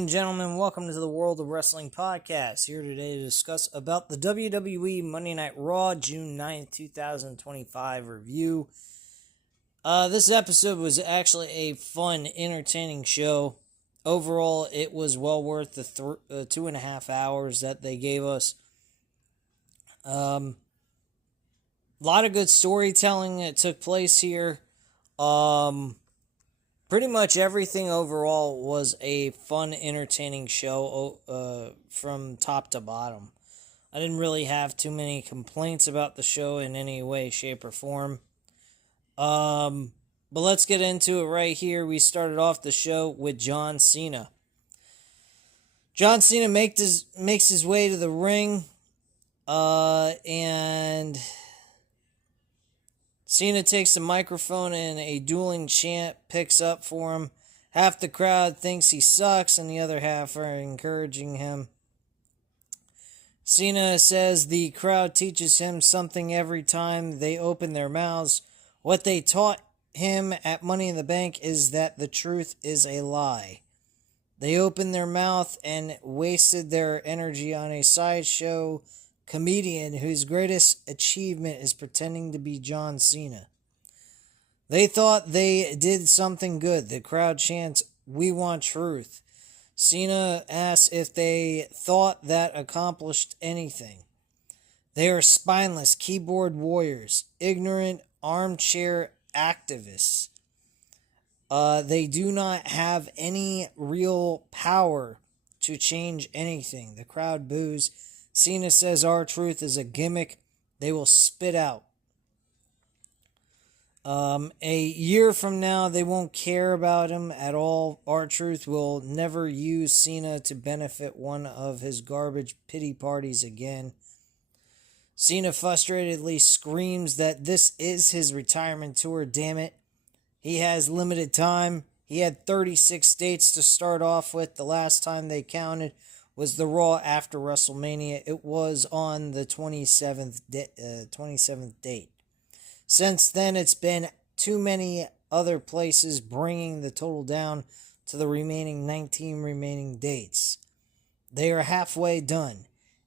And gentlemen, welcome to the World of Wrestling Podcast. Here today to discuss about the WWE Monday Night Raw June 9th, 2025 review. This episode was actually a fun, entertaining show. Overall, it was well worth the 2.5 hours that they gave us. A lot of good storytelling that took place here. Pretty much everything overall was a fun, entertaining show from top to bottom. I didn't really have too many complaints about the show in any way, shape, or form. But let's get into it right here. We started off the show with John Cena. John Cena makes his way to the ring, and Cena takes the microphone and a dueling chant picks up for him. Half the crowd thinks he sucks and the other half are encouraging him. Cena says the crowd teaches him something every time they open their mouths. What they taught him at Money in the Bank is that the truth is a lie. They opened their mouth and wasted their energy on a sideshow comedian whose greatest achievement is pretending to be John Cena. They thought they did something good. The crowd chants, "We want truth." Cena asks if they thought that accomplished anything. They are spineless keyboard warriors, ignorant armchair activists. They do not have any real power to change anything. The crowd boos. Cena says R-Truth is a gimmick they will spit out. A year from now, they won't care about him at all. R-Truth will never use Cena to benefit one of his garbage pity parties again. Cena frustratedly screams that this is his retirement tour, damn it. He has limited time. He had 36 dates to start off with. The last time they counted was the Raw after WrestleMania. It was on the 27th date. Since then, it's been too many other places, bringing the total down to the remaining 19 remaining dates. They are halfway done.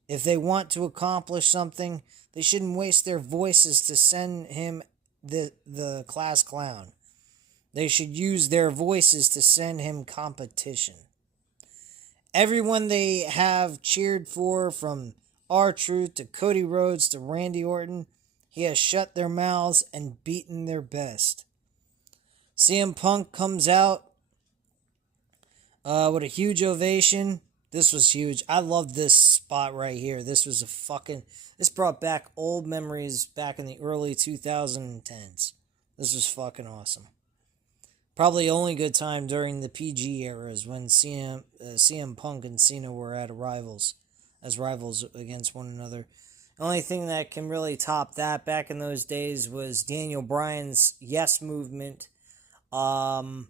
If they want to accomplish something, they shouldn't waste their voices to send him the class clown. They should use their voices to send him competition. Everyone they have cheered for, from R-Truth to Cody Rhodes to Randy Orton, he has shut their mouths and beaten their best. CM Punk comes out with a huge ovation. This was huge. I love this spot right here. This brought back old memories back in the early 2010s. This was fucking awesome. Probably only good time during the PG eras when CM Punk and Cena were as rivals against one another. The only thing that can really top that back in those days was Daniel Bryan's Yes movement. The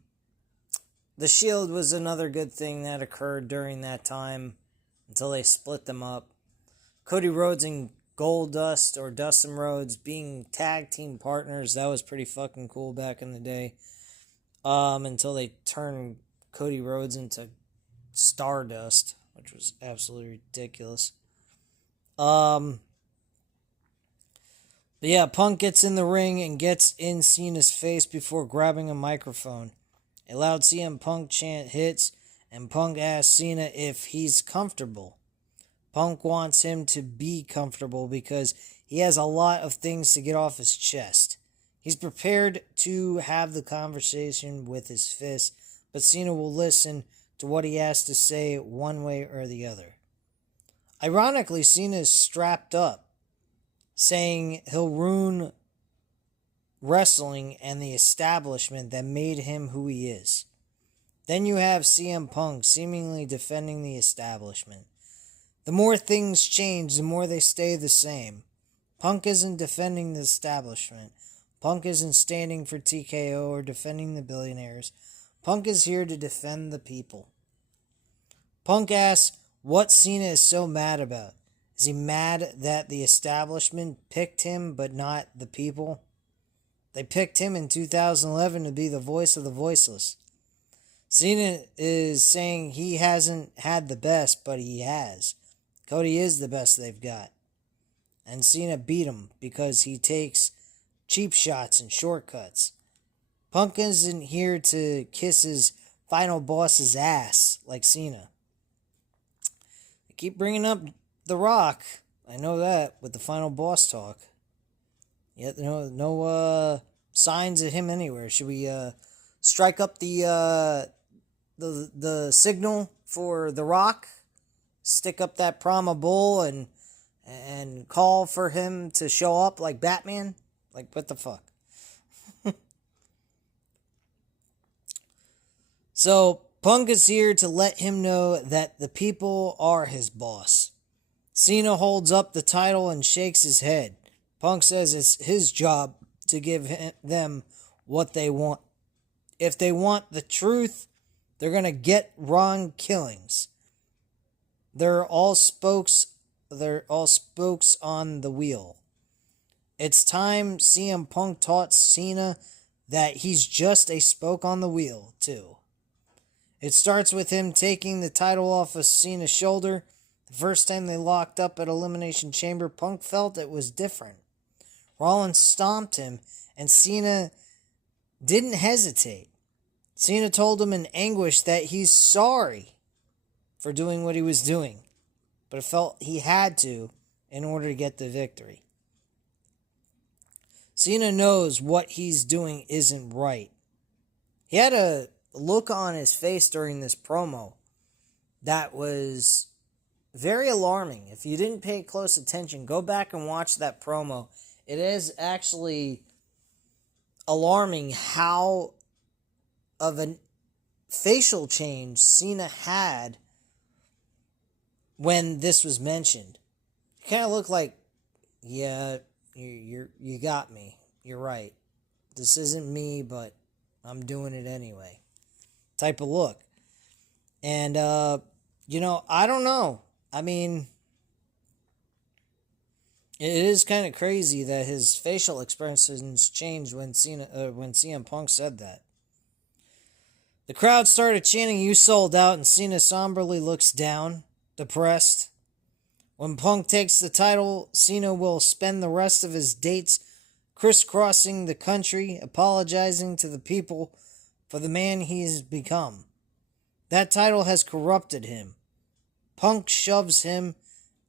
Shield was another good thing that occurred during that time until they split them up. Cody Rhodes and Goldust, or Dustin Rhodes, being tag team partners, that was pretty fucking cool back in the day. Until they turned Cody Rhodes into Stardust, which was absolutely ridiculous. But yeah, Punk gets in the ring and gets in Cena's face before grabbing a microphone. A loud CM Punk chant hits, and Punk asks Cena if he's comfortable. Punk wants him to be comfortable because he has a lot of things to get off his chest. He's prepared to have the conversation with his fist, but Cena will listen to what he has to say one way or the other. Ironically, Cena is strapped up, saying he'll ruin wrestling and the establishment that made him who he is. Then you have CM Punk seemingly defending the establishment. The more things change, the more they stay the same. Punk isn't defending the establishment. Punk isn't standing for TKO or defending the billionaires. Punk is here to defend the people. Punk asks what Cena is so mad about. Is he mad that the establishment picked him but not the people? They picked him in 2011 to be the voice of the voiceless. Cena is saying he hasn't had the best, but he has. Cody is the best they've got. And Cena beat him because he takes cheap shots and shortcuts. Punk isn't here to kiss his final boss's ass like Cena. They keep bringing up The Rock. I know that with the final boss talk. Yet no signs of him anywhere. Should we strike up the signal for The Rock? Stick up that Brahma Bull and call for him to show up like Batman? Like, what the fuck? So, Punk is here to let him know that the people are his boss. Cena holds up the title and shakes his head. Punk says it's his job to give them what they want. If they want the truth, they're going to get Ron Killings. They're all spokes on the wheel. It's time CM Punk taught Cena that he's just a spoke on the wheel, too. It starts with him taking the title off of Cena's shoulder. The first time they locked up at Elimination Chamber, Punk felt it was different. Rollins stomped him, and Cena didn't hesitate. Cena told him in anguish that he's sorry for doing what he was doing, but it felt he had to in order to get the victory. Cena knows what he's doing isn't right. He had a look on his face during this promo that was very alarming. If you didn't pay close attention, go back and watch that promo. It is actually alarming how of a facial change Cena had when this was mentioned. It kind of looked like, yeah, you got me. You're right. This isn't me, but I'm doing it anyway. Type of look. And, I don't know. I mean, it is kind of crazy that his facial expressions changed when CM Punk said that. The crowd started chanting, "You sold out," and Cena somberly looks down, depressed. When Punk takes the title, Cena will spend the rest of his dates crisscrossing the country, apologizing to the people for the man he's become. That title has corrupted him. Punk shoves him,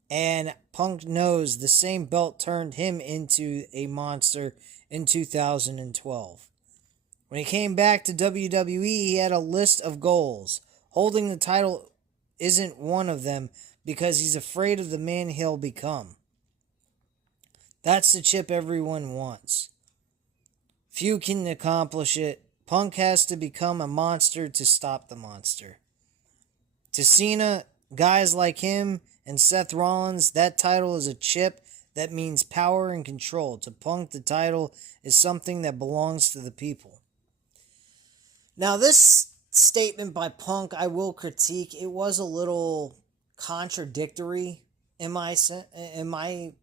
and Punk knows the same belt turned him into a monster in 2012. When he came back to WWE, he had a list of goals. Holding the title isn't one of them because he's afraid of the man he'll become. That's the chip everyone wants. Few can accomplish it. Punk has to become a monster to stop the monster. To Cena, guys like him and Seth Rollins, that title is a chip that means power and control. To Punk, the title is something that belongs to the people. Now, this statement by Punk, I will critique. It was a little contradictory in the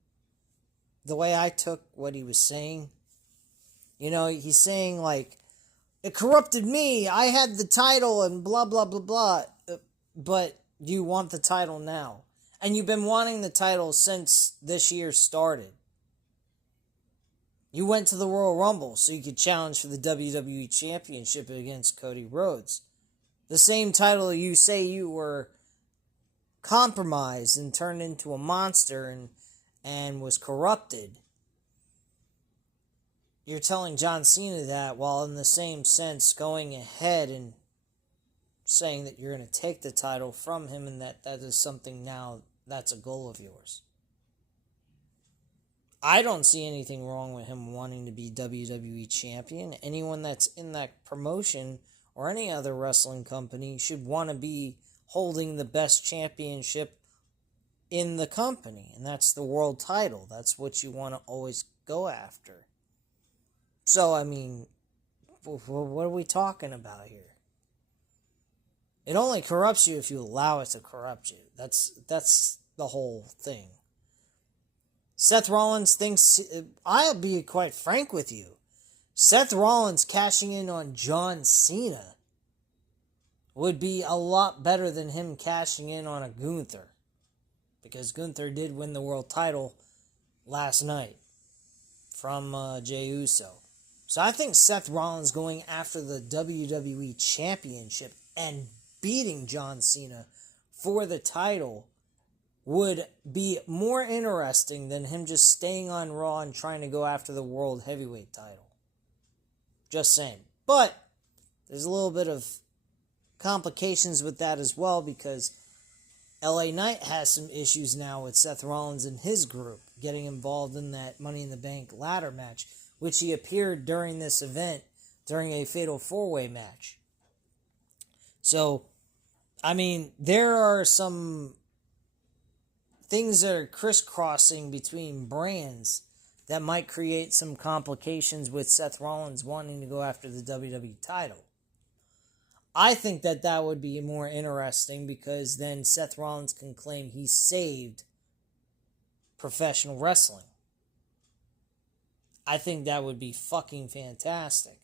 way I took what he was saying. He's saying, like, it corrupted me. I had the title and blah, blah, blah, blah. But you want the title now. And you've been wanting the title since this year started. You went to the Royal Rumble so you could challenge for the WWE Championship against Cody Rhodes. The same title you say you were compromised and turned into a monster and was corrupted. You're telling John Cena that while in the same sense going ahead and saying that you're going to take the title from him and that is something now that's a goal of yours. I don't see anything wrong with him wanting to be WWE champion. Anyone that's in that promotion or any other wrestling company should want to be holding the best championship in the company, and that's the world title. That's what you want to always go after. So, I mean, what are we talking about here? It only corrupts you if you allow it to corrupt you. That's the whole thing. Seth Rollins thinks, I'll be quite frank with you, Seth Rollins cashing in on John Cena would be a lot better than him cashing in on a Gunther. Because Gunther did win the world title last night from Jey Uso. So I think Seth Rollins going after the WWE Championship and beating John Cena for the title would be more interesting than him just staying on Raw and trying to go after the World Heavyweight title. Just saying. But there's a little bit of complications with that as well, because LA Knight has some issues now with Seth Rollins and his group getting involved in that Money in the Bank ladder match, which he appeared during this event during a Fatal 4-Way match. So, I mean, there are some things that are crisscrossing between brands that might create some complications with Seth Rollins wanting to go after the WWE title. I think that would be more interesting, because then Seth Rollins can claim he saved professional wrestling. I think that would be fucking fantastic.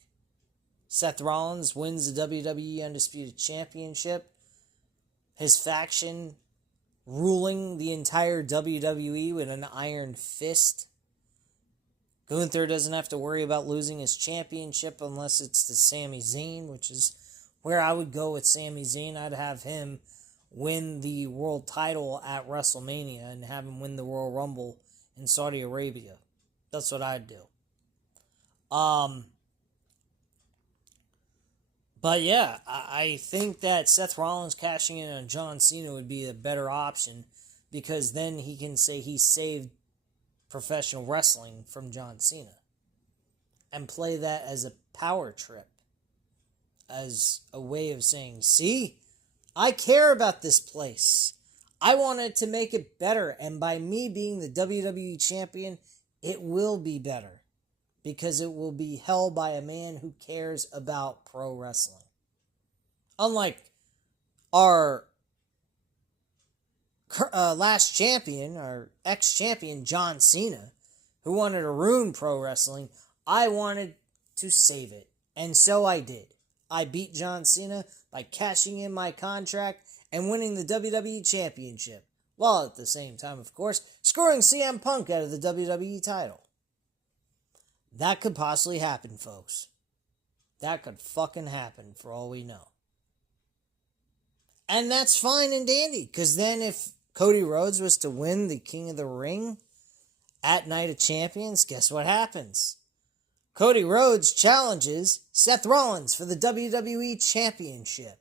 Seth Rollins wins the WWE Undisputed Championship. His faction ruling the entire WWE with an iron fist. Gunther doesn't have to worry about losing his championship unless it's to Sami Zayn, which is where I would go with Sami Zayn. I'd have him win the world title at WrestleMania and have him win the Royal Rumble in Saudi Arabia. That's what I'd do. But yeah, I think that Seth Rollins cashing in on John Cena would be a better option, because then he can say he saved professional wrestling from John Cena and play that as a power trip, as a way of saying, see, I care about this place. I wanted to make it better, and by me being the WWE champion, it will be better, because it will be held by a man who cares about pro wrestling. Unlike our last champion, our ex-champion, John Cena, who wanted to ruin pro wrestling, I wanted to save it. And so I did. I beat John Cena by cashing in my contract and winning the WWE Championship, while at the same time, of course, screwing CM Punk out of the WWE title. That could possibly happen, folks. That could fucking happen, for all we know. And that's fine and dandy, because then if Cody Rhodes was to win the King of the Ring at Night of Champions, guess what happens? Cody Rhodes challenges Seth Rollins for the WWE Championship.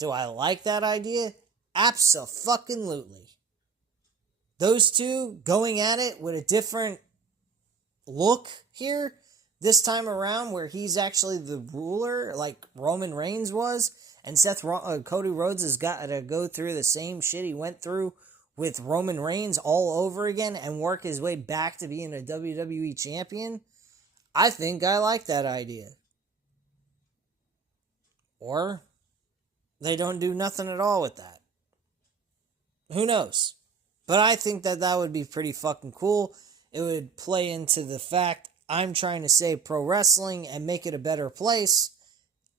Do I like that idea? Abso-fucking-lutely. Those two going at it with a different look here this time around, where he's actually the ruler like Roman Reigns was, and Cody Rhodes has got to go through the same shit he went through with Roman Reigns all over again and work his way back to being a WWE champion. I think I like that idea. Or they don't do nothing at all with that. Who knows? But I think that would be pretty fucking cool. It would play into the fact I'm trying to save pro wrestling and make it a better place.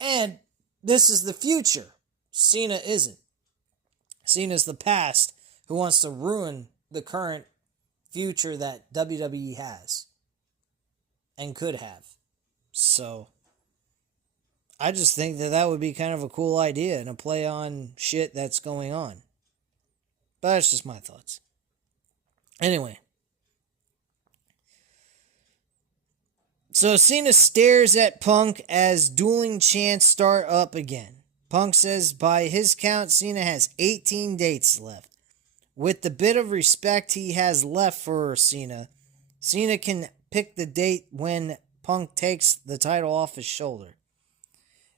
And this is the future. Cena isn't. Cena's the past who wants to ruin the current future that WWE has. And could have. So, I just think that would be kind of a cool idea and a play on shit that's going on. But that's just my thoughts. Anyway. So Cena stares at Punk as dueling chants start up again. Punk says by his count, Cena has 18 dates left. With the bit of respect he has left for Cena, Cena can pick the date when Punk takes the title off his shoulder.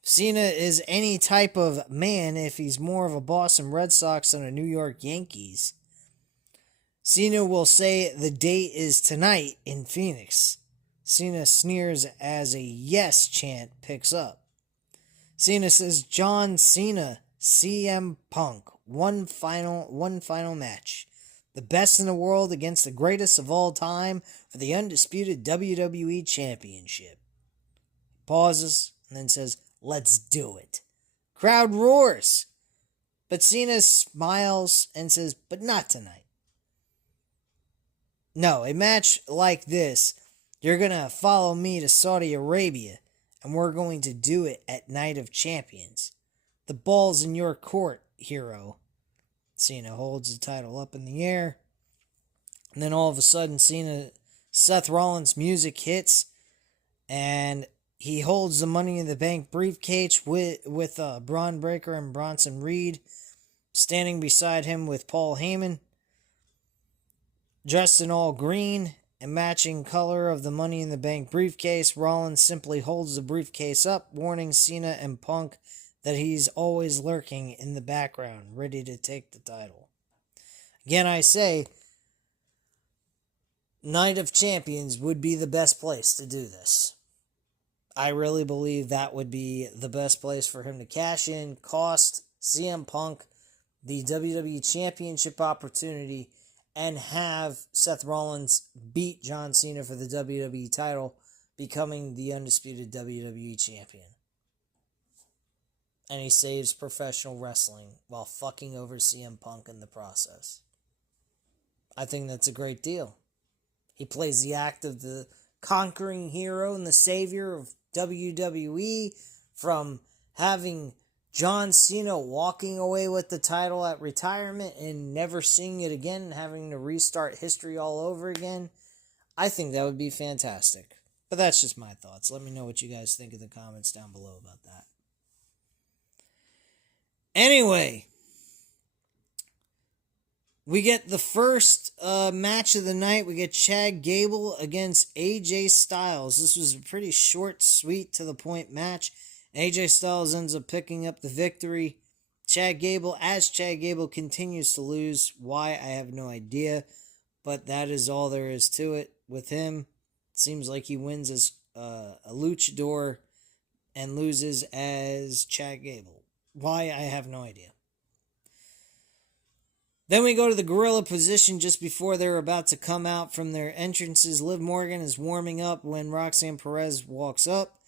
Cena is any type of man if he's more of a Boston Red Sox than a New York Yankees. Cena will say the date is tonight in Phoenix. Cena sneers as a yes chant picks up. Cena says John Cena, CM Punk, one final match. The best in the world against the greatest of all time for the undisputed WWE Championship. Pauses and then says, Let's do it. Crowd roars. But Cena smiles and says, but not tonight. No, a match like this, you're going to follow me to Saudi Arabia, and we're going to do it at Night of Champions. The ball's in your court, hero. Cena holds the title up in the air. And then all of a sudden, Seth Rollins' music hits, and he holds the Money in the Bank briefcase with Braun Breaker and Bronson Reed standing beside him with Paul Heyman. Dressed in all green and matching color of the Money in the Bank briefcase, Rollins simply holds the briefcase up, warning Cena and Punk that he's always lurking in the background, ready to take the title. Again, I say, Night of Champions would be the best place to do this. I really believe that would be the best place for him to cash in, cost CM Punk the WWE Championship opportunity, and have Seth Rollins beat John Cena for the WWE title, becoming the undisputed WWE Champion. And he saves professional wrestling while fucking over CM Punk in the process. I think that's a great deal. He plays the act of the conquering hero and the savior of WWE, from having John Cena walking away with the title at retirement and never seeing it again and having to restart history all over again. I think that would be fantastic. But that's just my thoughts. Let me know what you guys think in the comments down below about that. Anyway, we get the first match of the night. We get Chad Gable against AJ Styles. This was a pretty short, sweet, to the point match. AJ Styles ends up picking up the victory. Chad Gable continues to lose. Why, I have no idea. But that is all there is to it with him. Seems like he wins as a luchador and loses as Chad Gable. Why, I have no idea. Then we go to the gorilla position just before they're about to come out from their entrances. Liv Morgan is warming up when Roxanne Perez walks up.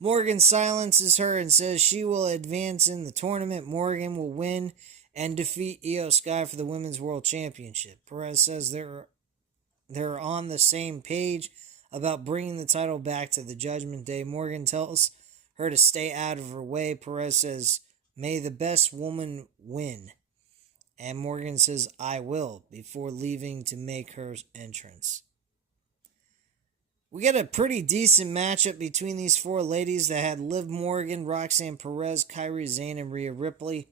Morgan silences her and says she will advance in the tournament. Morgan will win and defeat Io Sky for the Women's World Championship. Perez says they're on the same page about bringing the title back to the Judgment Day. Morgan tells her to stay out of her way. Perez says, "May the best woman win." And Morgan says, "I will," before leaving to make her entrance. We get a pretty decent matchup between these four ladies that had Liv Morgan, Roxanne Perez, Kairi Sane, and Rhea Ripley.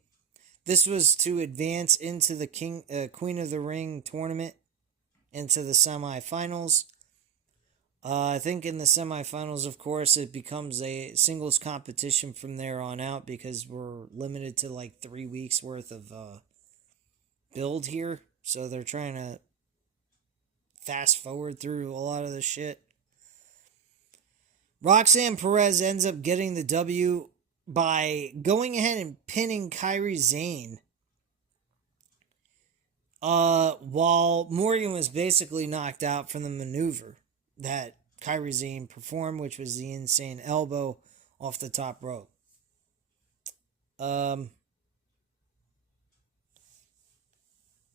This was to advance into the Queen of the Ring tournament, into the semifinals. I think in the semifinals, of course, it becomes a singles competition from there on out, because we're limited to like 3 weeks worth of build here. So they're trying to fast forward through a lot of this shit. Roxanne Perez ends up getting the W by going ahead and pinning Kairi Sane, while Morgan was basically knocked out from the maneuver that Kairi Sane performed, which was the insane elbow off the top rope. And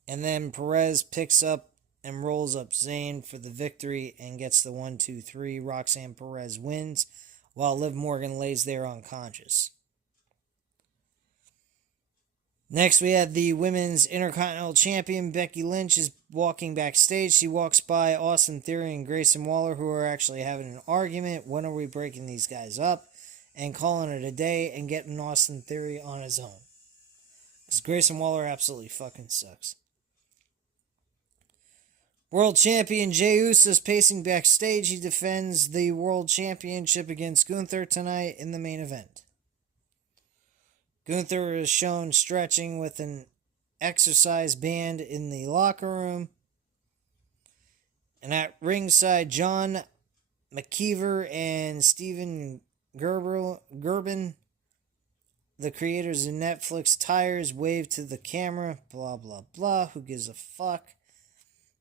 then Perez picks up and rolls up Zane for the victory and gets the 1-2-3. Roxanne Perez wins, while Liv Morgan lays there unconscious. Next, we had the Women's Intercontinental Champion, Becky Lynch, is walking backstage. She walks by Austin Theory and Grayson Waller, who are actually having an argument. When are we breaking these guys up? And calling it a day and getting Austin Theory on his own. Because Grayson Waller absolutely fucking sucks. World Champion Jey Uso is pacing backstage. He defends the World Championship against Gunther tonight in the main event. Gunther is shown stretching with an exercise band in the locker room. And at ringside, John McKeever and Steven Gerben, the creators of Netflix Tires, wave to the camera. Blah, blah, blah. Who gives a fuck?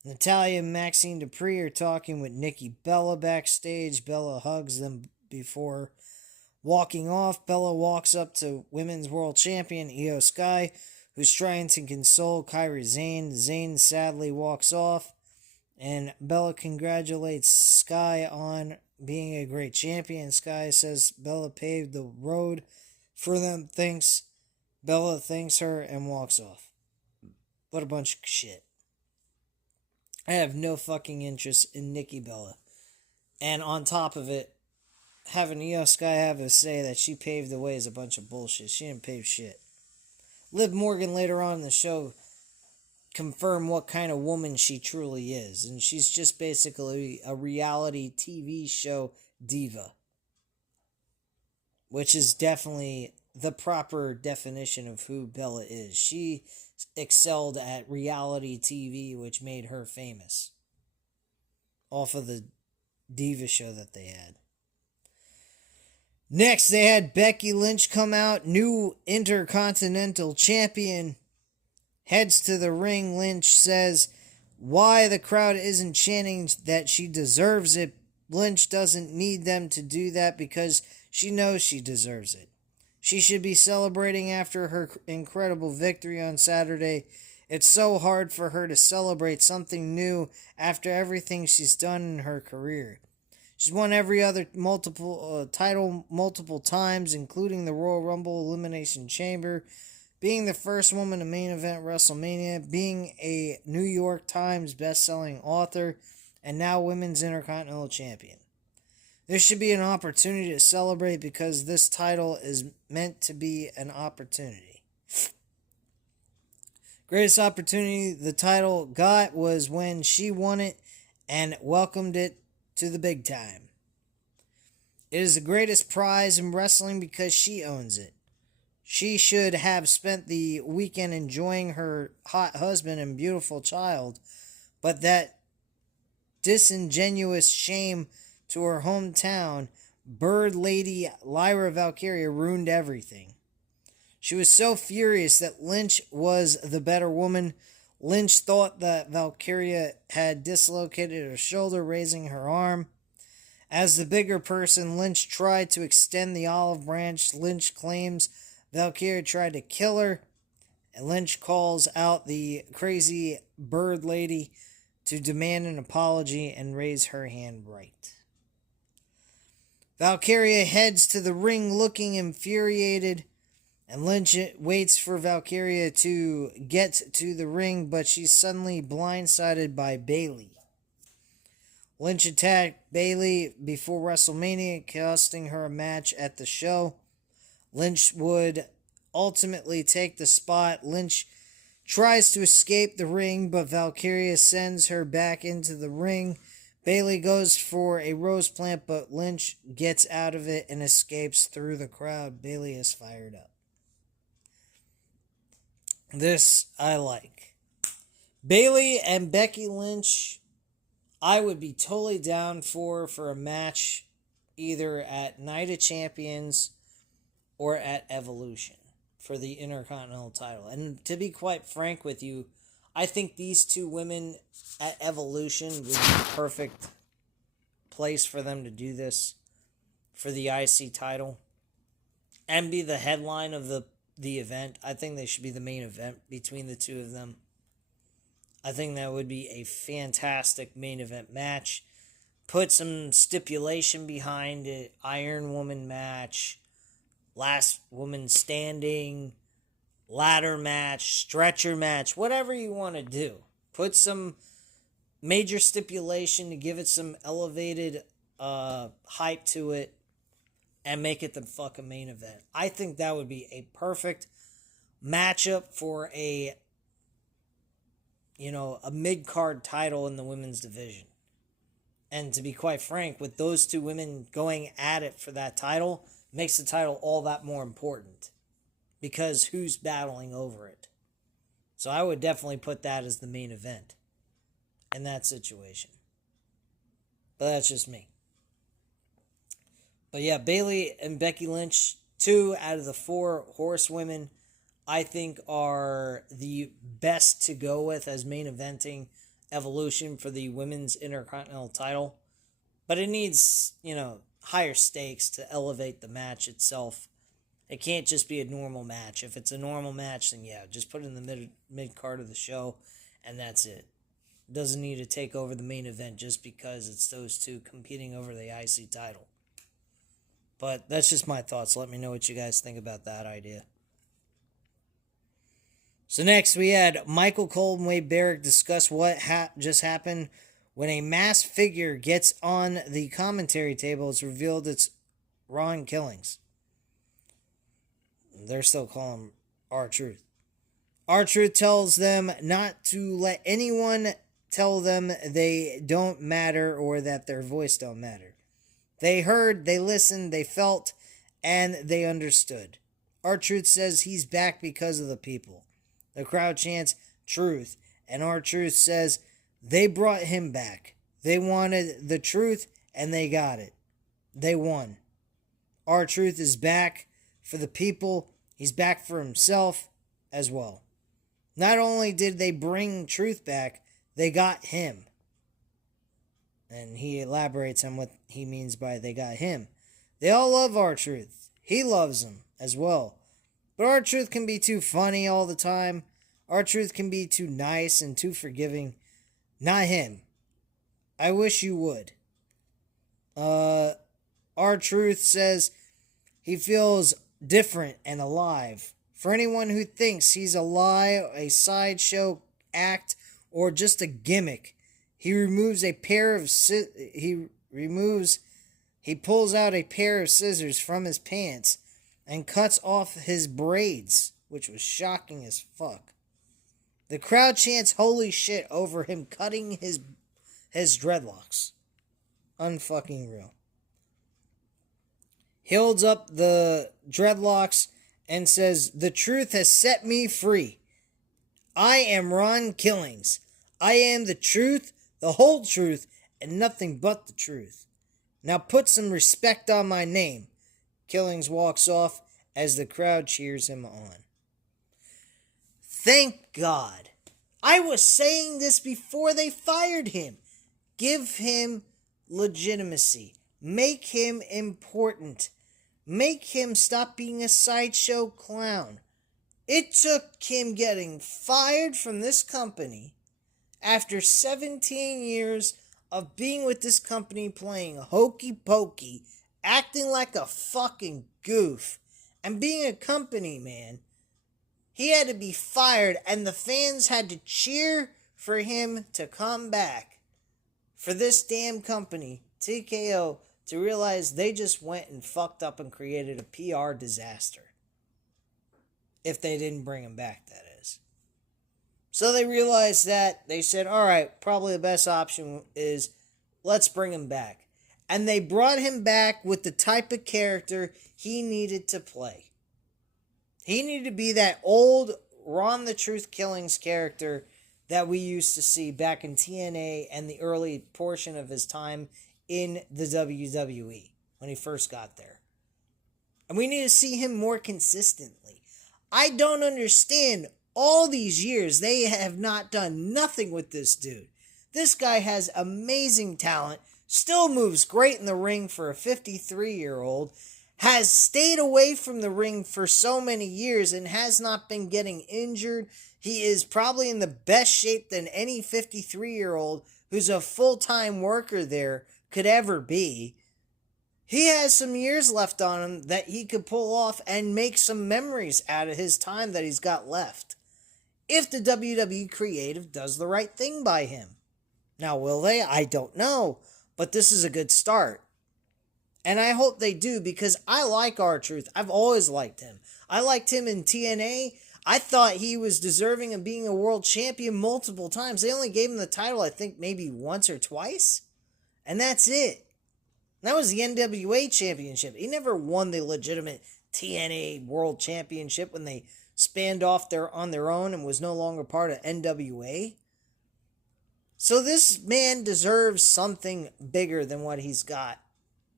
Natalya and Maxine Dupree are talking with Nikki Bella backstage. Bella hugs them before Walking off, Bella walks up to Women's World Champion Io Sky, who's trying to console Kairi Sane. Zayn sadly walks off, and Bella congratulates Sky on being a great champion. Sky says Bella paved the road for them. Bella thanks her and walks off. What a bunch of shit. I have no fucking interest in Nikki Bella. And on top of it, having Io Sky have to say that she paved the way is a bunch of bullshit. She didn't pave shit. Liv Morgan later on in the show confirmed what kind of woman she truly is. And she's just basically a reality TV show diva. Which is definitely the proper definition of who Bella is. She excelled at reality TV, which made her famous. Off of the diva show that they had. Next, they had Becky Lynch come out, new Intercontinental Champion. Heads to the ring. Lynch says why the crowd isn't chanting that she deserves it. Lynch doesn't need them to do that because she knows she deserves it. She should be celebrating after her incredible victory on Saturday. It's so hard for her to celebrate something new after everything she's done in her career. She's won every other title multiple times, including the Royal Rumble Elimination Chamber, being the first woman to main event WrestleMania, being a New York Times best-selling author, and now Women's Intercontinental Champion. There should be an opportunity to celebrate because this title is meant to be an opportunity. Greatest opportunity the title got was when she won it and welcomed it to the big time. It is the greatest prize in wrestling because she owns it. She should have spent the weekend enjoying her hot husband and beautiful child, but that disingenuous shame to her hometown, Bird Lady Lyra Valkyria ruined everything. She was so furious that Lynch was the better woman. Lynch thought that Valkyria had dislocated her shoulder, raising her arm. As the bigger person, Lynch tried to extend the olive branch. Lynch claims Valkyria tried to kill her. And Lynch calls out the crazy Bird Lady to demand an apology and raise her hand right. Valkyria heads to the ring looking infuriated. And Lynch waits for Valkyria to get to the ring, but she's suddenly blindsided by Bayley. Lynch attacked Bayley before WrestleMania, costing her a match at the show. Lynch would ultimately take the spot. Lynch tries to escape the ring, but Valkyria sends her back into the ring. Bayley goes for a rose plant, but Lynch gets out of it and escapes through the crowd. Bayley is fired up. This I like. Bayley and Becky Lynch, I would be totally down for a match either at Night of Champions or at Evolution for the Intercontinental title. And to be quite frank with you, I think these two women at Evolution would be the perfect place for them to do this for the IC title and be the headline of the event. I think they should be the main event between the two of them. I think that would be a fantastic main event match. Put some stipulation behind it. Iron Woman match. Last woman standing. Ladder match. Stretcher match. Whatever you want to do. Put some major stipulation to give it some elevated hype to it. And make it the fucking main event. I think that would be a perfect matchup for a mid-card title in the women's division. And to be quite frank, with those two women going at it for that title, makes the title all that more important. Because who's battling over it? So I would definitely put that as the main event in that situation. But that's just me. But yeah, Bayley and Becky Lynch, 2 out of the 4 horsewomen, I think are the best to go with as main eventing Evolution for the Women's Intercontinental title. But it needs, higher stakes to elevate the match itself. It can't just be a normal match. If it's a normal match, then yeah, just put it in the mid card of the show, and that's it. Doesn't need to take over the main event just because it's those two competing over the IC title. But that's just my thoughts. Let me know what you guys think about that idea. So next we had Michael Cole and Wade Barrett discuss what just happened when a masked figure gets on the commentary table. It's revealed it's Ron Killings. They're still calling him R-Truth. R-Truth tells them not to let anyone tell them they don't matter or that their voice don't matter. They heard, they listened, they felt, and they understood. R-Truth says he's back because of the people. The crowd chants truth, and R-Truth says they brought him back. They wanted the truth, and they got it. They won. R-Truth is back for the people. He's back for himself as well. Not only did they bring truth back, they got him. And he elaborates on what he means by they got him. They all love R-Truth. He loves them as well. But R-Truth can be too funny all the time. R-Truth can be too nice and too forgiving. Not him. I wish you would. R-Truth says he feels different and alive. For anyone who thinks he's a lie, a sideshow act, or just a gimmick, he pulls out a pair of scissors from his pants and cuts off his braids, which was shocking as fuck. The crowd chants holy shit over him cutting his dreadlocks. Unfucking real. He holds up the dreadlocks and says, "The truth has set me free. I am Ron Killings. I am the truth, the whole truth, and nothing but the truth. Now put some respect on my name." Killings walks off as the crowd cheers him on. Thank God. I was saying this before they fired him. Give him legitimacy. Make him important. Make him stop being a sideshow clown. It took him getting fired from this company after 17 years of being with this company playing hokey pokey, acting like a fucking goof, and being a company man. He had to be fired, and the fans had to cheer for him to come back. For this damn company, TKO, to realize they just went and fucked up and created a PR disaster. If they didn't bring him back, that is. So they realized that. They said, alright, probably the best option is let's bring him back. And they brought him back with the type of character he needed to play. He needed to be that old Ron the Truth Killings character that we used to see back in TNA and the early portion of his time in the WWE when he first got there. And we need to see him more consistently. I don't understand. All these years, they have not done nothing with this dude. This guy has amazing talent, still moves great in the ring for a 53-year-old, has stayed away from the ring for so many years and has not been getting injured. He is probably in the best shape than any 53-year-old who's a full-time worker there could ever be. He has some years left on him that he could pull off and make some memories out of his time that he's got left. If the WWE creative does the right thing by him. Now, will they? I don't know. But this is a good start. And I hope they do, because I like R-Truth. I've always liked him. I liked him in TNA. I thought he was deserving of being a world champion multiple times. They only gave him the title, I think, maybe once or twice. And that's it. That was the NWA championship. He never won the legitimate TNA world championship when they spanned off on their own and was no longer part of NWA. So this man deserves something bigger than what he's got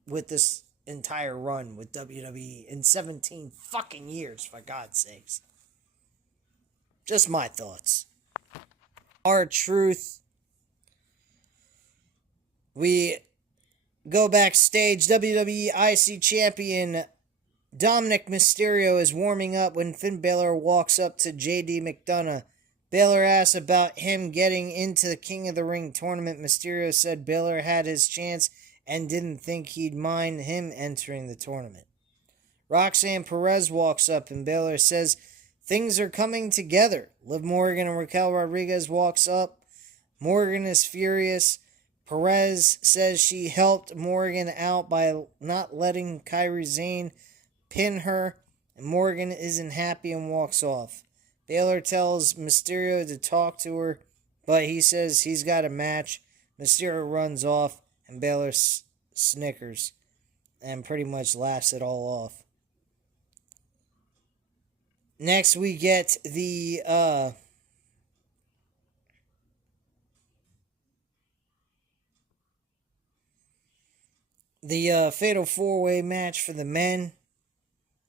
with this entire run with WWE in 17 fucking years, for God's sakes. Just my thoughts. R-Truth. We Go backstage. WWE IC Champion Dominic Mysterio is warming up when Finn Balor walks up to JD McDonough. Balor asks about him getting into the King of the Ring tournament. Mysterio said Balor had his chance and didn't think he'd mind him entering the tournament. Roxanne Perez walks up and Balor says things are coming together. Liv Morgan and Raquel Rodriguez walks up. Morgan is furious. Perez says she helped Morgan out by not letting Kairi Sane pin her, and Morgan isn't happy and walks off. Balor tells Mysterio to talk to her, but he says he's got a match. Mysterio runs off, and Balor snickers and pretty much laughs it all off. Next, we get the Fatal 4-Way match for the men.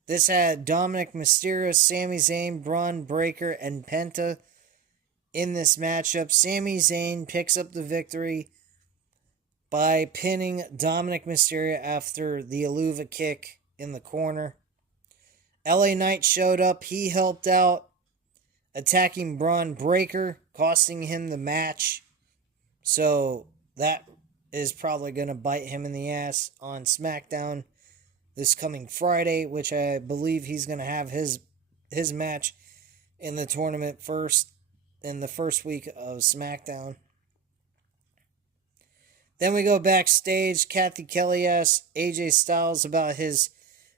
This had Dominic Mysterio, Sami Zayn, Braun Breaker, and Penta in this matchup. Sami Zayn picks up the victory by pinning Dominic Mysterio after the Eluva kick in the corner. LA Knight showed up. He helped out, attacking Braun Breaker, costing him the match. So that is probably going to bite him in the ass on SmackDown this coming Friday, which I believe he's going to have his match in the tournament first, in the first week of SmackDown. Then we go backstage. Kathy Kelly asks AJ Styles about his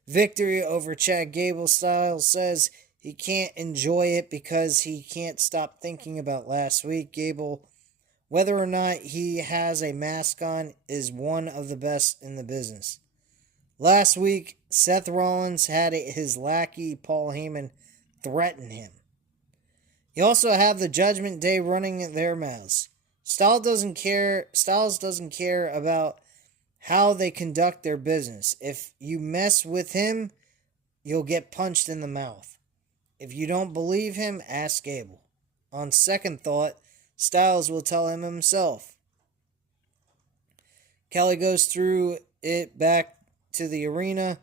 victory over Chad Gable. Styles says he can't enjoy it because he can't stop thinking about last week. Gable, whether or not he has a mask on, is one of the best in the business. Last week, Seth Rollins had his lackey, Paul Heyman, threaten him. You also have the Judgment Day running their mouths. Styles doesn't care about how they conduct their business. If you mess with him, you'll get punched in the mouth. If you don't believe him, ask Gable. On second thought, Styles will tell him himself. Kelly goes through it back to the arena,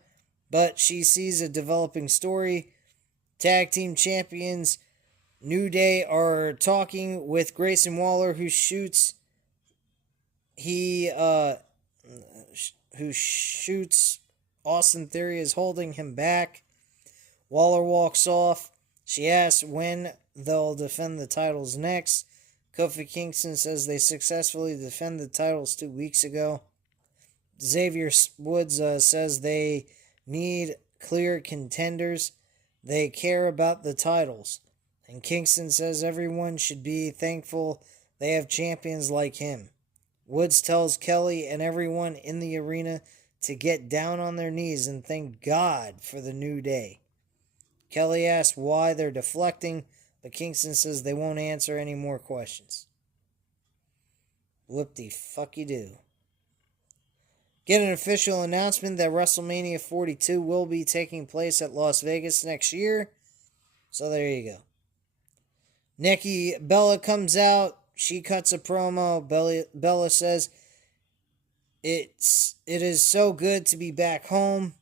but she sees a developing story. Tag team champions New Day are talking with Grayson Waller, who shoots Austin Theory is holding him back. Waller walks off. She asks when they'll defend the titles next. Kofi Kingston says they successfully defended the titles 2 weeks ago. Xavier Woods says they need clear contenders. They care about the titles. And Kingston says everyone should be thankful they have champions like him. Woods tells Kelly and everyone in the arena to get down on their knees and thank God for the New Day. Kelly asks why they're deflecting, but Kingston says they won't answer any more questions. Whoop-de-fuck-you-do. Get an official announcement that WrestleMania 42 will be taking place at Las Vegas next year. So there you go. Nikki Bella comes out. She cuts a promo. Bella says, it is so good to be back home.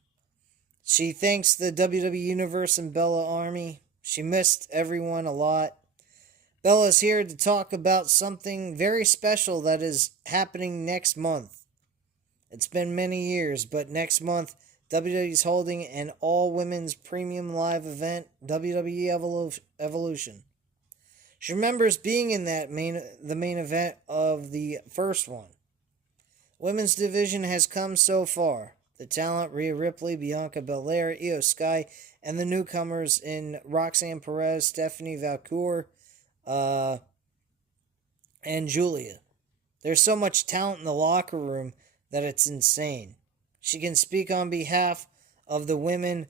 She thanks the WWE Universe and Bella Army. She missed everyone a lot. Bella's here to talk about something very special that is happening next month. It's been many years, but next month, WWE is holding an all-women's premium live event, WWE Evolution. She remembers being in the main event of the first one. Women's division has come so far. The talent, Rhea Ripley, Bianca Belair, Io Sky, and the newcomers in Roxanne Perez, Stephanie Valcour, and Julia. There's so much talent in the locker room that it's insane. She can speak on behalf of the women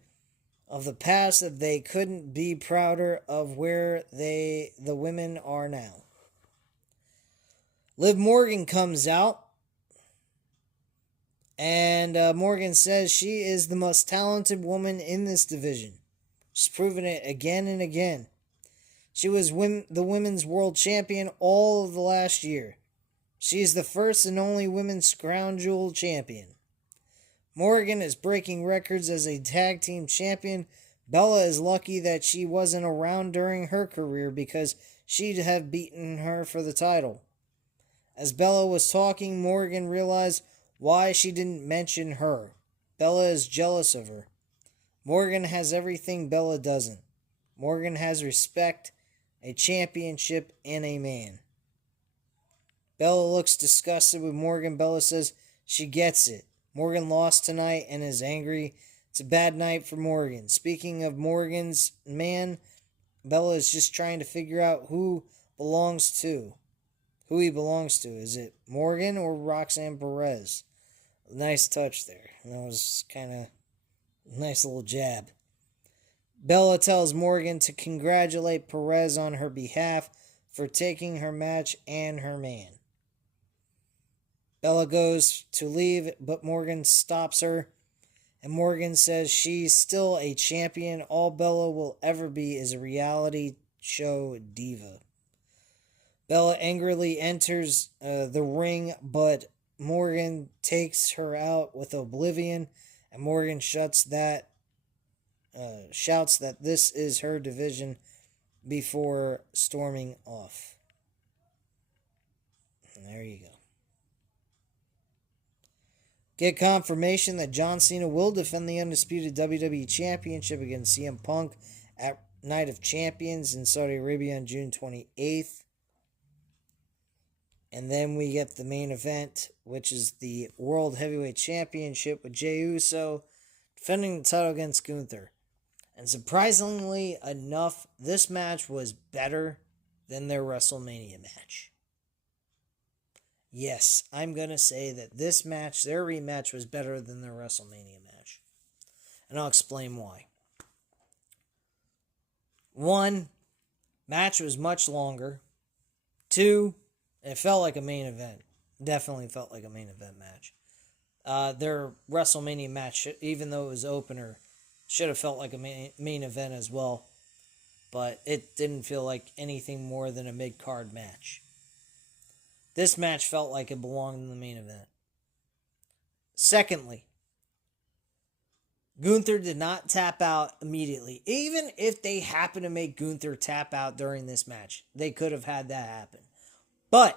of the past that they couldn't be prouder of where the women are now. Liv Morgan comes out, and Morgan says she is the most talented woman in this division. She's proven it again and again. She was the women's world champion all of the last year. She is the first and only women's crown jewel champion. Morgan is breaking records as a tag team champion. Bella is lucky that she wasn't around during her career because she'd have beaten her for the title. As Bella was talking, Morgan realized why she didn't mention her. Bella is jealous of her. Morgan has everything Bella doesn't. Morgan has respect, a championship, and a man. Bella looks disgusted with Morgan. Bella says she gets it. Morgan lost tonight and is angry. It's a bad night for Morgan. Speaking of Morgan's man, Bella is just trying to figure out who he belongs to. Is it Morgan or Roxanne Perez? Nice touch there. That was kind of a nice little jab. Bella tells Morgan to congratulate Perez on her behalf for taking her match and her man. Bella goes to leave, but Morgan stops her, and Morgan says she's still a champion. All Bella will ever be is a reality show diva. Bella angrily enters the ring, but Morgan takes her out with Oblivion, and Morgan shouts that this is her division before storming off. And there you go. Get confirmation that John Cena will defend the undisputed WWE Championship against CM Punk at Night of Champions in Saudi Arabia on June 28th. And then we get the main event, which is the World Heavyweight Championship with Jey Uso defending the title against Gunther. And surprisingly enough, this match was better than their WrestleMania match. Yes, I'm going to say that this match, their rematch, was better than their WrestleMania match. And I'll explain why. One, match was much longer. Two, it felt like a main event. Definitely felt like a main event match. Their WrestleMania match, even though it was opener, should have felt like a main event as well. But it didn't feel like anything more than a mid-card match. This match felt like it belonged in the main event. Secondly, Gunther did not tap out immediately. Even if they happened to make Gunther tap out during this match, they could have had that happen. But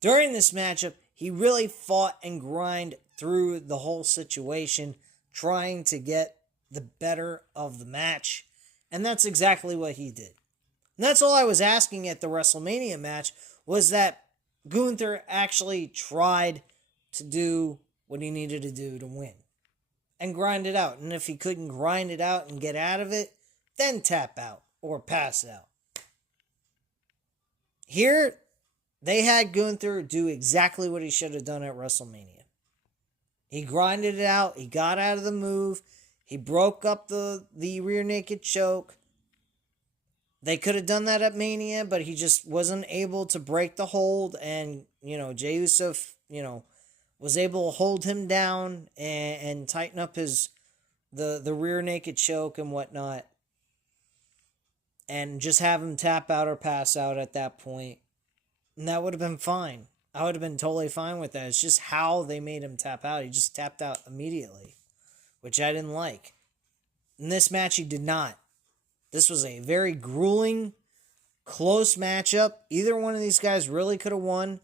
during this matchup, he really fought and grinded through the whole situation, trying to get the better of the match. And that's exactly what he did. And that's all I was asking at the WrestleMania match, was that Gunther actually tried to do what he needed to do to win. And grind it out. And if he couldn't grind it out and get out of it, then tap out or pass out. Here, they had Gunther do exactly what he should have done at WrestleMania. He grinded it out. He got out of the move. He broke up the rear naked choke. They could have done that at Mania, but he just wasn't able to break the hold. And, Jey Uso, was able to hold him down and tighten up the rear naked choke and whatnot. And just have him tap out or pass out at that point. And that would have been fine. I would have been totally fine with that. It's just how they made him tap out. He just tapped out immediately, which I didn't like. In this match, he did not. This was a very grueling, close matchup. Either one of these guys really could have won.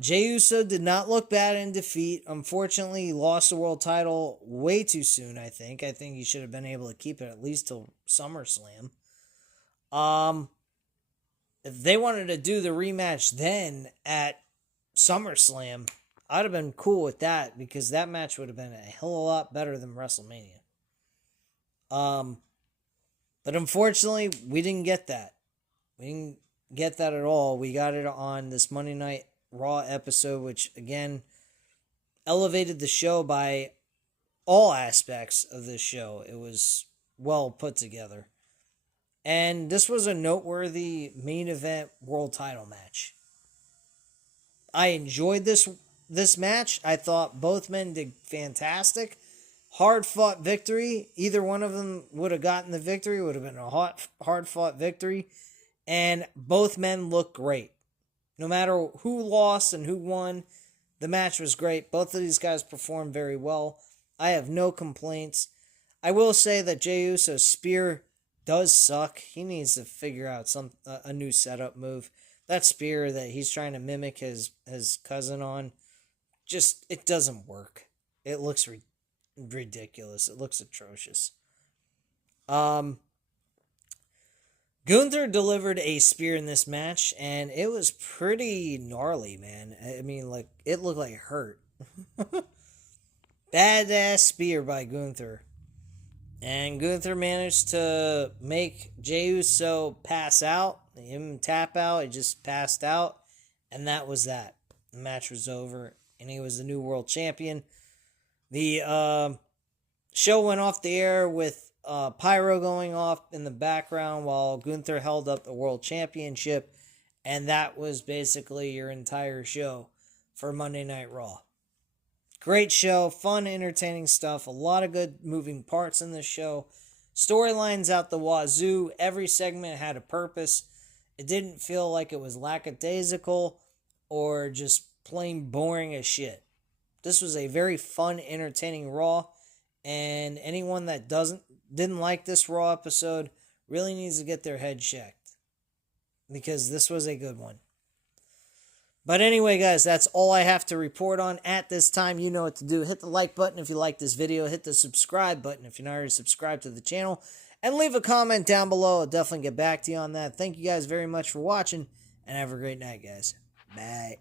Jey Uso did not look bad in defeat. Unfortunately, he lost the world title way too soon, I think. I think he should have been able to keep it at least till SummerSlam. If they wanted to do the rematch then at SummerSlam, I'd have been cool with that, because that match would have been a hell of a lot better than WrestleMania. But unfortunately, we didn't get that. We didn't get that at all. We got it on this Monday Night Raw episode, which, again, elevated the show by all aspects of this show. It was well put together. And this was a noteworthy main event world title match. I enjoyed this match. I thought both men did fantastic. Hard-fought victory. Either one of them would have gotten the victory. It would have been a hard-fought victory. And both men looked great. No matter who lost and who won, the match was great. Both of these guys performed very well. I have no complaints. I will say that Jey Uso's spear does suck. He needs to figure out a new setup move. That spear that he's trying to mimic his cousin on, just it doesn't work. It looks ridiculous. It looks atrocious. Gunther delivered a spear in this match, and it was pretty gnarly, man. I mean, like, it looked like it hurt. Badass spear by Gunther. And Gunther managed to make Jey Uso pass out. Him tap out. He just passed out. And that was that. The match was over, and he was the new world champion. The show went off the air with pyro going off in the background while Gunther held up the world championship, and that was basically your entire show for Monday Night Raw. Great show, fun, entertaining stuff, a lot of good moving parts in this show, storylines out the wazoo, every segment had a purpose. It didn't feel like it was lackadaisical or just plain boring as shit. This was a very fun, entertaining Raw, and anyone that didn't like this Raw episode really needs to get their head checked, because this was a good one. But anyway, guys, that's all I have to report on at this time. You know what to do. Hit the like button if you like this video. Hit the subscribe button if you're not already subscribed to the channel. And leave a comment down below. I'll definitely get back to you on that. Thank you guys very much for watching, and have a great night, guys. Bye.